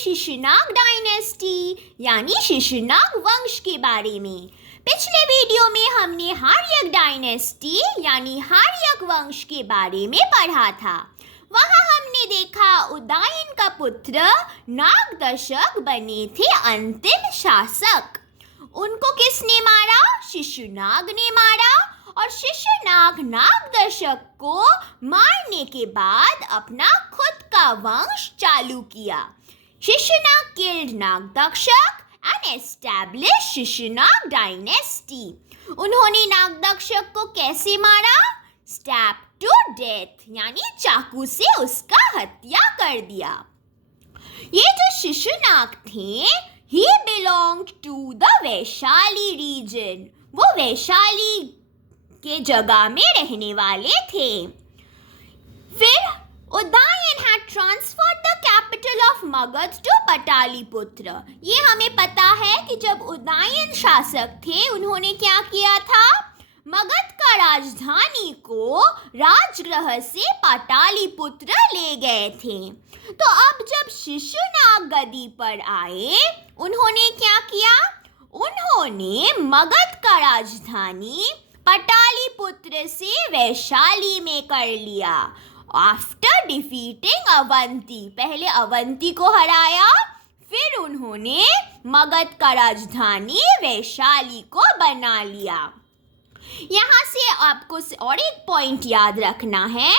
Shishunaga dynasty यानी शिशुनाग वंश के बारे में। पिछले वीडियो में हमने हार्यक डायनेस्टी यानी हार्यक वंश के बारे में पढ़ा था। वहाँ हमने देखा उदयन का पुत्र नागदशक बने थे अंतिम शासक। उनको किसने मारा? शिशुनाग ने मारा और शिशुनाग नागदशक को मारने के बाद अपना खुद का वंश चालू किया। Shishunaga killed Nagadasaka and established Shishunaga dynasty. उन्होंने नागदशक को कैसे मारा? Stabbed to death यानी चाकू से उसका हत्या कर दिया। ये जो शिशुनाग थे, he belonged to the Vaishali region। वो वैशाली के जगह में रहने वाले थे। फिर Udayan had transferred the capital of Magadh to Pataliputra. ये हमें पता है कि जब उदयन शासक थे, उन्होंने क्या किया था? मगध का राजधानी को राजगृह से पाटलिपुत्र ले गए थे। तो अब जब शिशुनाग गद्दी पर आए, उन्होंने क्या किया? उन्होंने मगध का राजधानी पाटलिपुत्र से वैशाली में कर लिया। आफ्टर डिफीटिंग अवंती, पहले अवंती को हराया, फिर उन्होंने मगध का राजधानी वैशाली को बना लिया। यहाँ से आपको और एक पॉइंट याद रखना है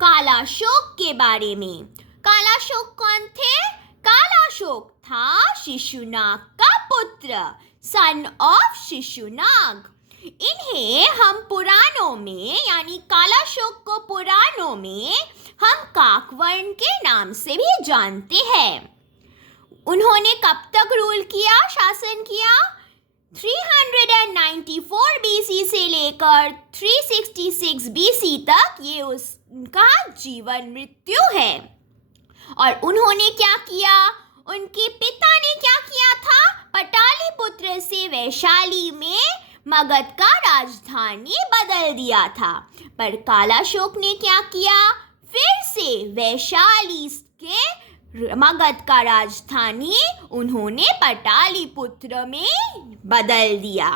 कालाशोक के बारे में। कालाशोक कौन थे? कालाशोक था शिशुनाग का पुत्र, सन ऑफ शिशुनाग। इन्हें हम पुराणों में यानी कालाशोक को पुराणों में हम काकवर्ण के नाम से भी जानते हैं। उन्होंने कब तक रूल किया, शासन किया? 394 BC से लेकर 366 BC तक ये उनका जीवन मृत्यु है। और उन्होंने क्या किया? उनके पिता ने क्या किया था? पाटलिपुत्र से वैशाली में मगध का राजधानी बदल दिया था। पर कालाशोक ने क्या किया? फिर से वैशाली के मगध का राजधानी उन्होंने पाटलिपुत्र में बदल दिया।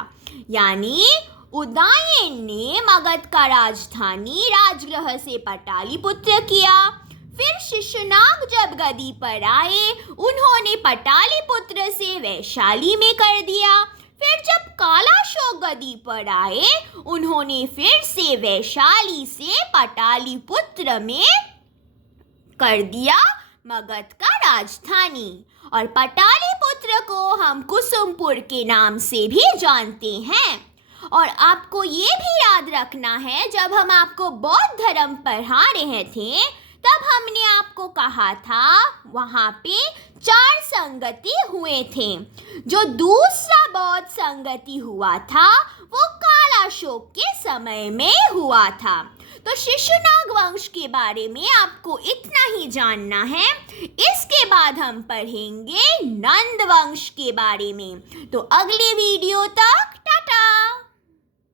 यानी उदयन ने मगध का राजधानी राजगृह से पाटलिपुत्र किया। फिर शिशुनाग जब गद्दी पर आए, उन्होंने पाटलिपुत्र से वैशाली में कर दिया। फिर जब कालाशोक गद्दी पर आए, उन्होंने फिर से वैशाली से पाटलिपुत्र में कर दिया मगध का राजधानी। और पाटलिपुत्र को हम कुसुमपुर के नाम से भी जानते हैं। और आपको ये भी याद रखना है, जब हम आपको बौद्ध धर्म पढ़ा रहे थे, तब हमने आपको कहा था वहाँ पे 4 संगति हुए थे। जो दूसरा बौद्ध संगति हुआ था, वो कालाशोक के समय में हुआ था। तो शिशुनाग वंश के बारे में आपको इतना ही जानना है। इसके बाद हम पढ़ेंगे नंद वंश के बारे में। तो अगले वीडियो तक टाटा।